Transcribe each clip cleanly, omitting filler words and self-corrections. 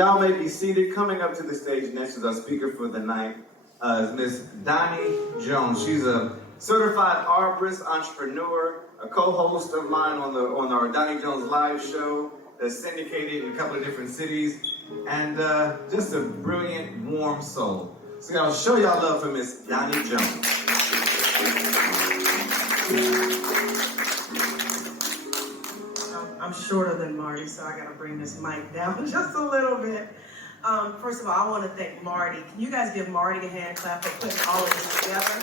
Y'all may be seated. Coming up to the stage next is our speaker for the night is Miss Donnie Jones. She's a certified arborist, entrepreneur, a co-host of mine on our Donnie Jones live show that's syndicated in a couple of different cities, and just a brilliant, warm soul. So I'll show y'all love for Miss Donnie Jones. I'm shorter than Marty, so I gotta bring this mic down just a little bit. First of all, I want to thank Marty. Can you guys give Marty a hand clap for putting all of this together?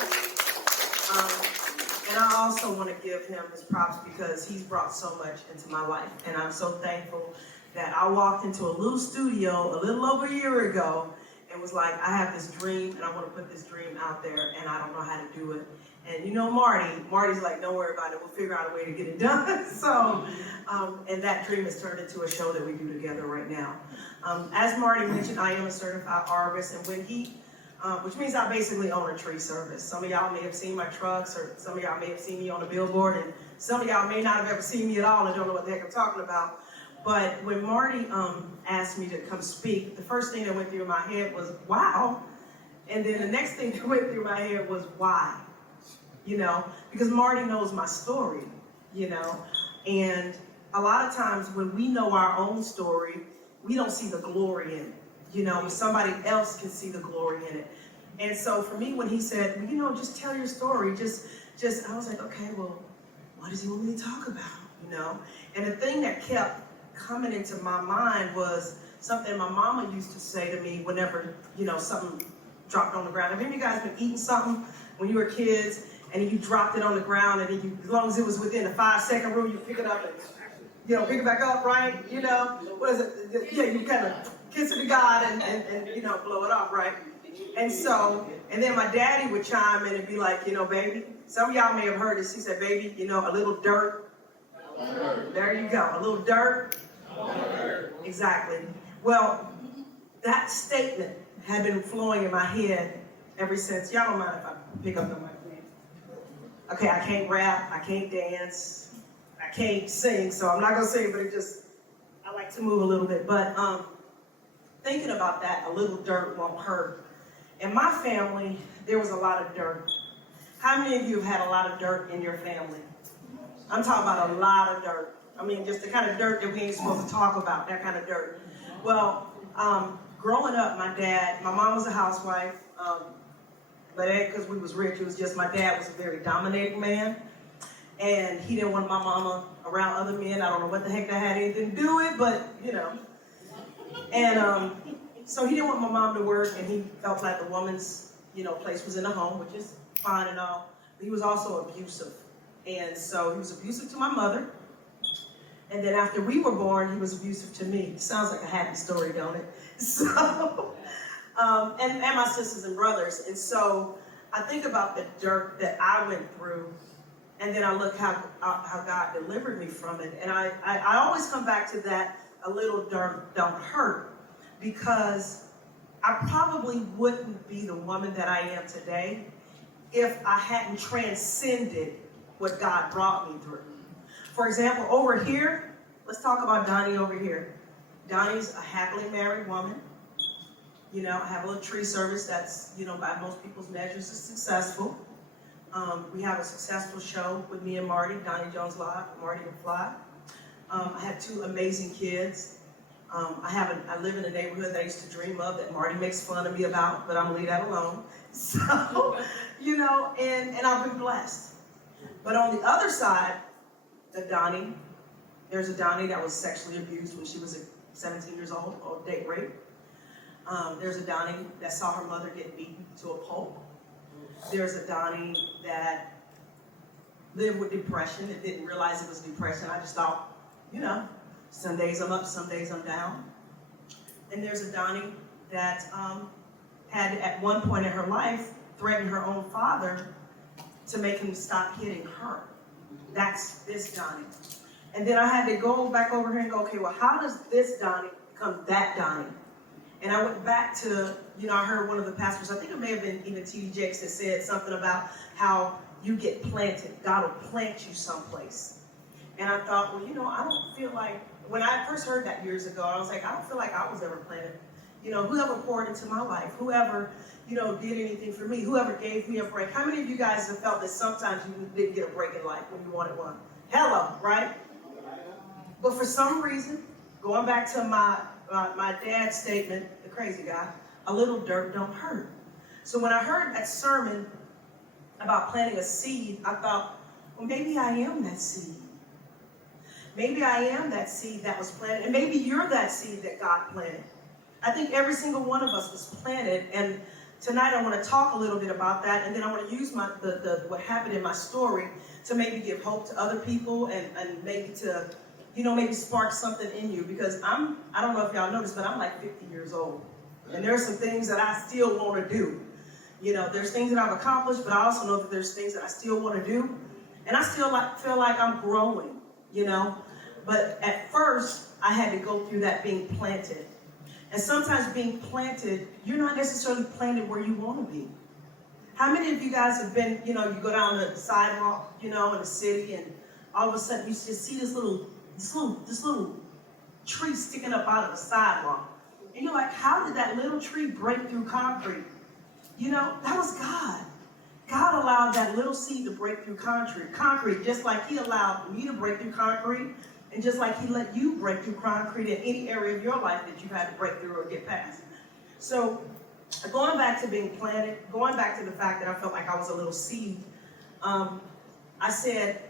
And I also want to give him his props because he's brought so much into my life. And I'm so thankful that I walked into a little studio a little over a year ago and was like, I have this dream and I want to put this dream out there and I don't know how to do it. And you know Marty's like, don't worry about it, we'll figure out a way to get it done. So, and that dream has turned into a show that we do together right now. As Marty mentioned, I am a certified arborist, and when which means I basically own a tree service. Some of y'all may have seen my trucks, or some of y'all may have seen me on a billboard, and some of y'all may not have ever seen me at all and don't know what the heck I'm talking about. But when Marty asked me to come speak, the first thing that went through my head was, wow. And then the next thing that went through my head was, why? You know, because Marty knows my story, you know, and a lot of times when we know our own story, we don't see the glory in it. You know, somebody else can see the glory in it. And so for me, when he said, well, you know, just tell your story, I was like, okay, well, what does he want me to talk about, you know? And the thing that kept coming into my mind was something my mama used to say to me whenever, you know, something dropped on the ground. Have any of you guys been eating something when you were kids and then you dropped it on the ground and then you, as long as it was within a 5-second rule, you pick it up and, you know, pick it back up, right? You know, what is it? Yeah, you kind of kiss it to God and you know, blow it off, right? And so, and then my daddy would chime in and be like, you know, baby, some of y'all may have heard this. He said, baby, you know, a little dirt. There you go, a little dirt. Exactly. Well, that statement had been flowing in my head ever since. Y'all don't mind if I pick up the mic. Okay, I can't rap, I can't dance, I can't sing, so I'm not gonna sing, but I like to move a little bit. But thinking about that, a little dirt won't hurt. In my family, there was a lot of dirt. How many of you have had a lot of dirt in your family? I'm talking about a lot of dirt. I mean, just the kind of dirt that we ain't supposed to talk about, that kind of dirt. Well, growing up, my mom was a housewife, but because we was rich, it was just my dad was a very dominating man, and he didn't want my mama around other men. I don't know what the heck that had anything to do with, but you know. And so he didn't want my mom to work, and he felt like the woman's, you know, place was in the home, which is fine and all. But he was also abusive, and so he was abusive to my mother. And then after we were born, he was abusive to me. Sounds like a happy story, don't it? So, and my sisters and brothers. And so I think about the dirt that I went through, and then I look how God delivered me from it. And I always come back to that, a little dirt don't hurt, because I probably wouldn't be the woman that I am today if I hadn't transcended what God brought me through. For example, over here, let's talk about Donnie over here. Donnie's a happily married woman. You know, I have a little tree service that's, you know, by most people's measures is successful. We have a successful show with me and Marty, Donnie Jones Live, Marty and Fly. I have 2 amazing kids. I live in a neighborhood that I used to dream of that Marty makes fun of me about, but I'm gonna leave that alone. So, you know, and I've been blessed. But on the other side, Donnie, there's a Donnie that was sexually abused when she was 17 years old, or date rape. There's a Donnie that saw her mother get beaten to a pulp. There's a Donnie that lived with depression and didn't realize it was depression. I just thought, you know, some days I'm up, some days I'm down. And there's a Donnie that had at one point in her life threatened her own father to make him stop hitting her. That's this Donnie. And then I had to go back over here and go, okay, well, how does this Donnie become that Donnie? And I went back to, you know, I heard one of the pastors, I think it may have been even T.D. Jakes, that said something about how you get planted. God will plant you someplace. And I thought, well, you know, I don't feel like when I first heard that years ago, I was like, I don't feel like I was ever planted. You know, whoever poured into my life, whoever, you know, did anything for me, whoever gave me a break. How many of you guys have felt that sometimes you didn't get a break in life when you wanted one? Hello, right? But for some reason, going back to my dad's statement, the crazy guy, a little dirt don't hurt. So when I heard that sermon about planting a seed, I thought, well, maybe I am that seed. Maybe I am that seed that was planted, and maybe you're that seed that God planted. I think every single one of us was planted, and tonight I want to talk a little bit about that, and then I want to use what happened in my story to maybe give hope to other people and maybe to, you know, maybe spark something in you, because I don't know if y'all noticed, but I'm like 50 years old, and there are some things that I still want to do. You know, there's things that I've accomplished, but I also know that there's things that I still want to do, and I still feel like I'm growing, you know. But at first, I had to go through that being planted. And sometimes being planted, you're not necessarily planted where you want to be. How many of you guys have been, you know, you go down the sidewalk, you know, in the city, and all of a sudden you just see this little tree sticking up out of the sidewalk. And you're like, how did that little tree break through concrete? You know, that was God. God allowed that little seed to break through concrete, just like he allowed me to break through concrete, and just like he let you break through concrete in any area of your life that you had to break through or get past. So going back to being planted, going back to the fact that I felt like I was a little seed, I said,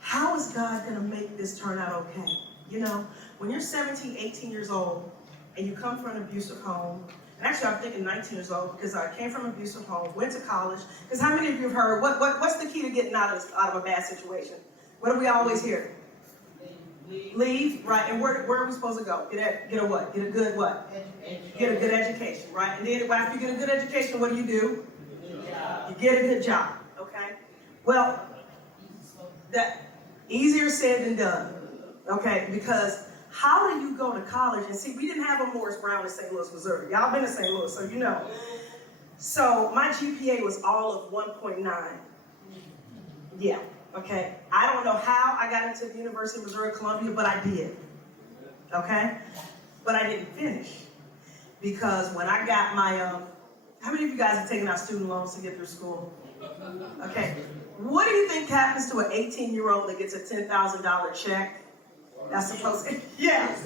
how is God going to make this turn out okay? You know, when you're 17, 18 years old, and you come from an abusive home, and actually I'm thinking 19 years old, because I came from an abusive home, went to college, because how many of you have heard, what's the key to getting out of a bad situation? What do we always hear? Leave, right? And where are we supposed to go? Get a what? Get a good what? Get a good education, right? And then after you get a good education, what do? You get a good job, okay? Well, that easier said than done, okay? Because how do you go to college? And see, we didn't have a Morris Brown in St. Louis, Missouri. Y'all been to St. Louis, so you know. So my GPA was all of 1.9. Yeah. Okay, I don't know how I got into the University of Missouri Columbia, but I did. Okay, but I didn't finish, because when I got my, how many of you guys have taken out student loans to get through school? Okay, what do you think happens to an 18-year-old that gets a $10,000 check? That's supposed to, yeah.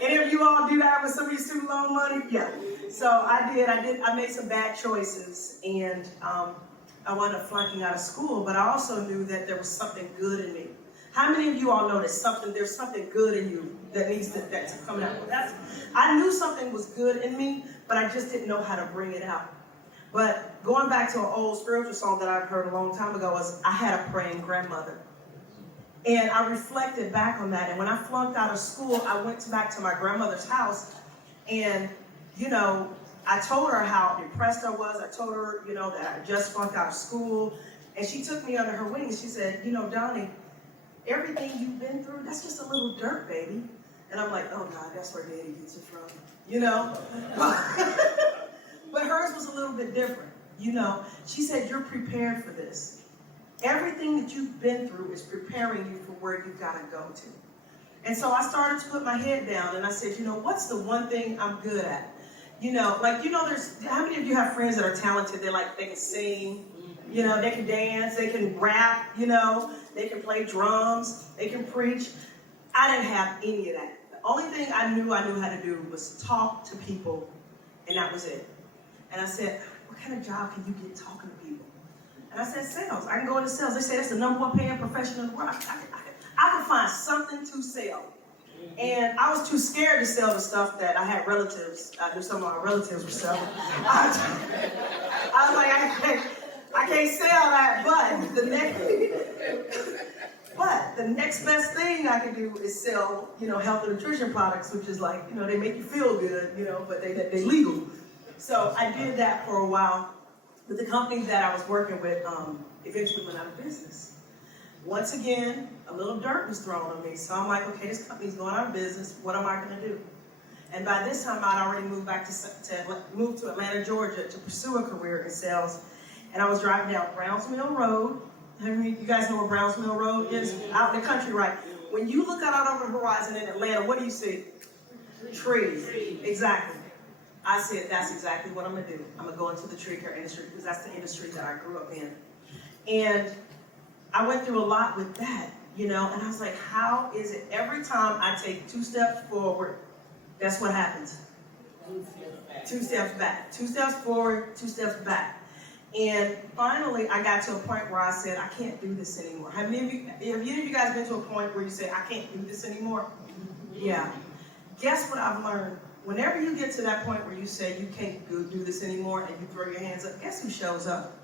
Any of you all do that with some of your student loan money? Yeah. So I made some bad choices, and I wound up flunking out of school, but I also knew that there was something good in me. How many of you all know there's something good in you that's coming out? I knew something was good in me, but I just didn't know how to bring it out. But going back to an old spiritual song that I've heard a long time ago was, I had a praying grandmother. And I reflected back on that, and when I flunked out of school, I went back to my grandmother's house, and, you know, I told her how impressed I was. I told her, you know, that I just flunked out of school. And she took me under her wing, and she said, you know, Donnie, everything you've been through, that's just a little dirt, baby. And I'm like, oh, God, that's where Daddy gets it from, you know? But hers was a little bit different, you know? She said, you're prepared for this. Everything that you've been through is preparing you for where you've got to go to. And so I started to put my head down, and I said, you know, what's the one thing I'm good at? You know, like, you know, how many of you have friends that are talented? They can sing, you know, they can dance, they can rap, you know, they can play drums, they can preach. I didn't have any of that. The only thing I knew how to do was talk to people, and that was it. And I said, what kind of job can you get talking to people? And I said, sales. I can go into sales. They say that's the #1 paying profession in the world. I can find something to sell. And I was too scared to sell the stuff that I had relatives. I knew some of my relatives were selling. I was like, I can't sell that, but the next best thing I can do is sell, you know, health and nutrition products, which is like, you know, they make you feel good, you know, but they legal. So I did that for a while. But the company that I was working with eventually went out of business. Once again, a little dirt was thrown on me. So I'm like, okay, this company's going out of business. What am I going to do? And by this time, I'd already moved back to Atlanta, Georgia, to pursue a career in sales. And I was driving down Browns Mill Road. You guys know where Browns Mill Road is? Out in the country, right? when you look out over the horizon in Atlanta, what do you see? Trees. Exactly. I said, that's exactly what I'm going to do. I'm going to go into the tree care industry because that's the industry that I grew up in. And I went through a lot with that, and I was like, how is it every time I take 2 steps forward, that's what happens? 2 steps back. 2 steps forward, 2 steps back. And finally, I got to a point where I said, I can't do this anymore. Have any of you guys been to a point where you say, I can't do this anymore? Yeah. Guess what I've learned? Whenever you get to that point where you say you can't do this anymore and you throw your hands up, guess who shows up?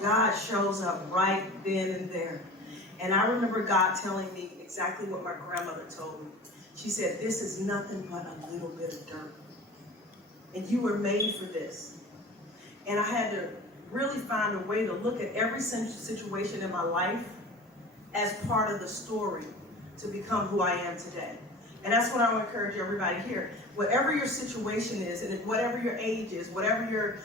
God shows up right then and there. And I remember God telling me exactly what my grandmother told me. She said, this is nothing but a little bit of dirt. And you were made for this. And I had to really find a way to look at every situation in my life as part of the story to become who I am today. And that's what I would encourage everybody here. Whatever your situation is, and whatever your age is, whatever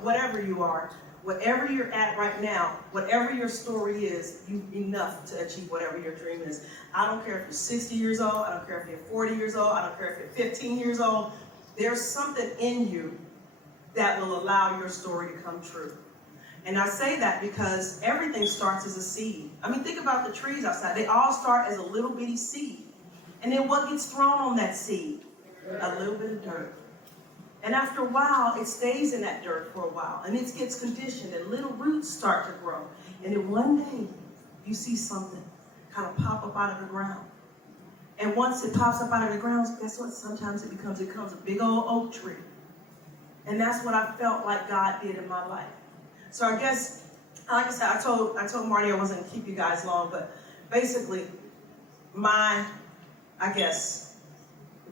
whatever you are, whatever you're at right now, whatever your story is, you've enough to achieve whatever your dream is. I don't care if you're 60 years old, I don't care if you're 40 years old, I don't care if you're 15 years old. There's something in you that will allow your story to come true. And I say that because everything starts as a seed. I mean, think about the trees outside. They all start as a little bitty seed. And then what gets thrown on that seed? A little bit of dirt. And after a while, it stays in that dirt for a while. And it gets conditioned and little roots start to grow. And then one day, you see something kind of pop up out of the ground. And once it pops up out of the ground, guess what? Sometimes it becomes a big old oak tree. And that's what I felt like God did in my life. So I guess, like I said, I told Marty I wasn't going to keep you guys long, but basically, my, I guess,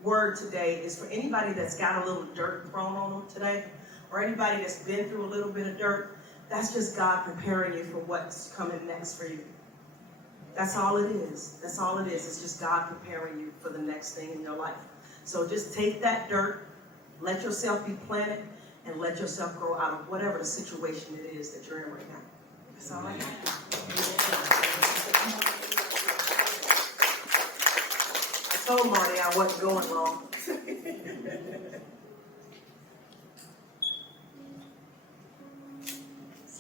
word today is for anybody that's got a little dirt thrown on them today, or anybody that's been through a little bit of dirt, that's just God preparing you for what's coming next for you. That's all it is. That's all it is. It's just God preparing you for the next thing in your life. So just take that dirt, let yourself be planted, and let yourself grow out of whatever the situation it is that you're in right now. That's all I have. I told Marty I wasn't going long.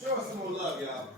Show us some more love, y'all.